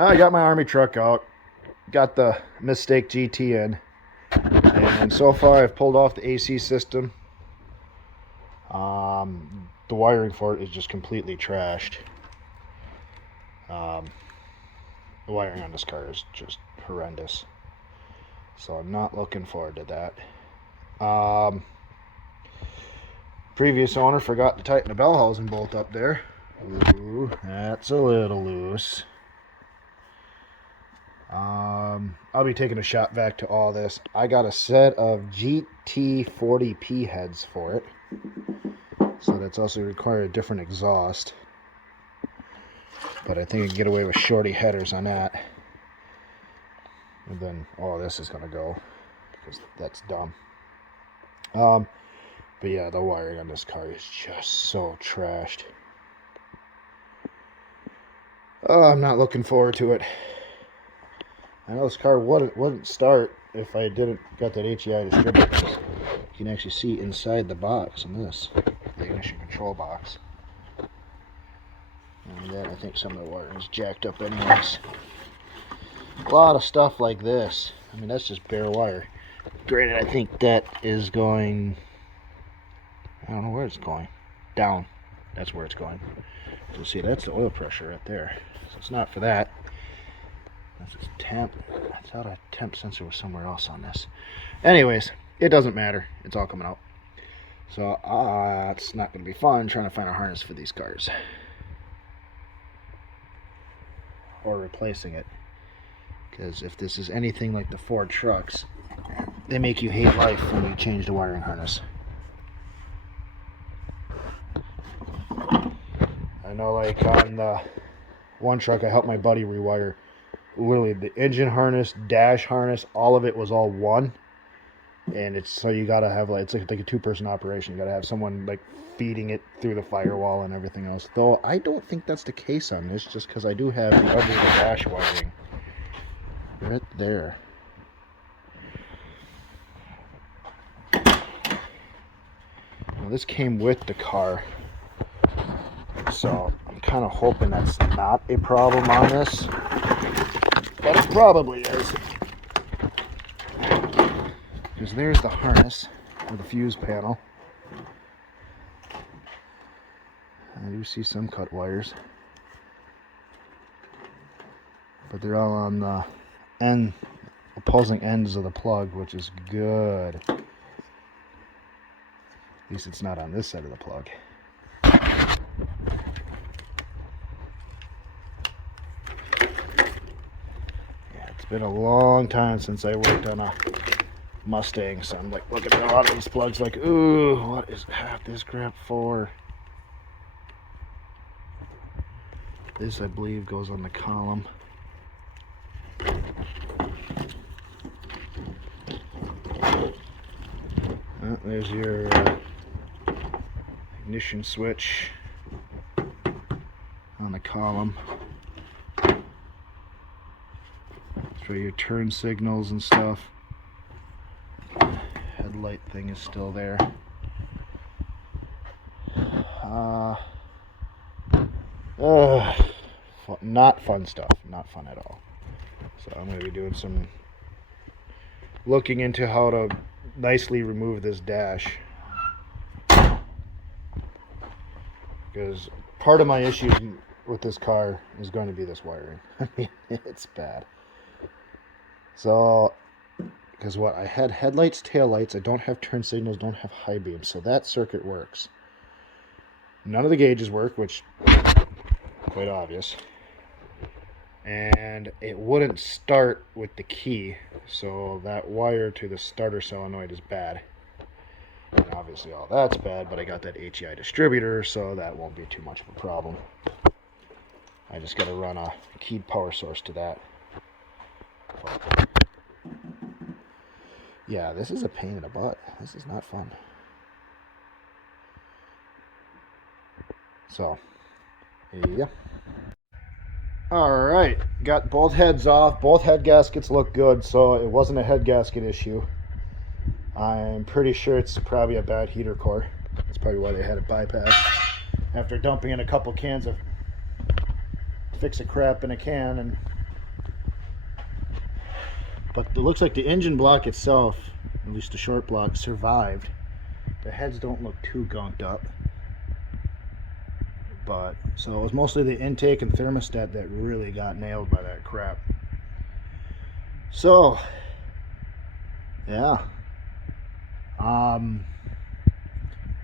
I got my army truck out, got the Mustake GT in, and so far I've pulled off the AC system. The wiring for it is just completely trashed. The wiring on this car is just horrendous, so I'm not looking forward to that. Previous owner forgot to tighten the bell housing bolt up there. Ooh, that's a little loose. I'll be taking a shot vac to all this. I got a set of GT40P heads for it, so that's also require a different exhaust, but I think I can get away with shorty headers on that. And then all this is going to go, because that's dumb. But yeah, the wiring on this car is just so trashed. Oh, I'm not looking forward to it. I know this car wouldn't start if I didn't got that HEI distributor. You can actually see inside the box in this, the ignition control box. And then I think some of the wiring is jacked up anyways. A lot of stuff like this. I mean, that's just bare wire. Granted, I think that is going, I don't know where it's going. Down. That's where it's going. So see, that's the oil pressure right there. So it's not for that. That's its temp. I thought a temp sensor was somewhere else on this. Anyways, it doesn't matter. It's all coming out. So it's not going to be fun trying to find a harness for these cars. Or replacing it. Because if this is anything like the Ford trucks, they make you hate life when you change the wiring harness. I know, like on the one truck I helped my buddy rewire, literally the engine harness, dash harness, all of it was all one. And it's so you gotta have it's like a two-person operation. You gotta have someone like feeding it through the firewall and everything else. Though I don't think that's the case on this, just because I do have the other dash wiring right there. Now this came with the car, so I'm kind of hoping that's not a problem on this, but it probably is. Because there's the harness or the fuse panel. I do see some cut wires, but they're all on the opposing ends of the plug, which is good. At least it's not on this side of the plug. Yeah, it's been a long time since I worked on a Mustang, so I'm like looking at a lot of these plugs like, ooh, what is half this crap for? This, I believe, goes on the column. There's your ignition switch on the column. For your turn signals and stuff. Headlight thing is still there. Not fun stuff. Not fun at all. So I'm going to be doing some looking into how to nicely remove this dash, because part of my issue with this car is going to be this wiring. I mean, it's bad. So, because what I had headlights, taillights, I don't have turn signals, don't have high beams, so that circuit works. None of the gauges work, which quite obvious. And it wouldn't start with the key, so that wire to the starter solenoid is bad. And obviously all that's bad, but I got that HEI distributor, so that won't be too much of a problem. I just got to run a keyed power source to that. But yeah, this is a pain in the butt. This is not fun. So, yeah. Alright, got both heads off. Both head gaskets look good, so it wasn't a head gasket issue. I'm pretty sure it's probably a bad heater core. That's probably why they had it bypassed. After dumping in a couple cans of fix-a crap in a can and But it looks like the engine block itself, at least the short block, survived. The heads don't look too gunked up. But so it was mostly the intake and thermostat that really got nailed by that crap. So yeah, I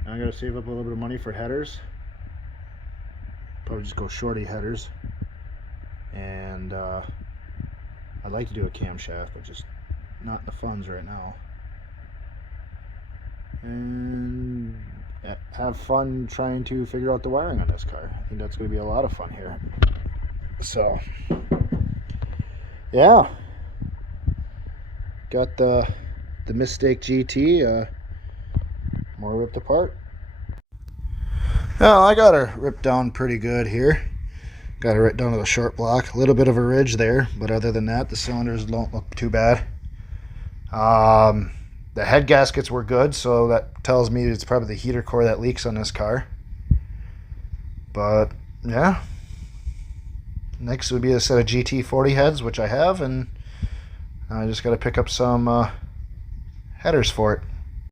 gotta save up a little bit of money for headers. Probably just go shorty headers, and I'd like to do a camshaft, but just not in the funds right now. And have fun trying to figure out the wiring on this car. I think that's going to be a lot of fun here. So yeah, got the Mustake GT more ripped apart. Well, I got her ripped down pretty good here. Got her right down to the short block. A little bit of a ridge there, but other than that, the cylinders don't look too bad. The head gaskets were good, so that tells me it's probably the heater core that leaks on this car. But yeah, next would be a set of GT40 heads, which I have, and I just got to pick up some headers for it.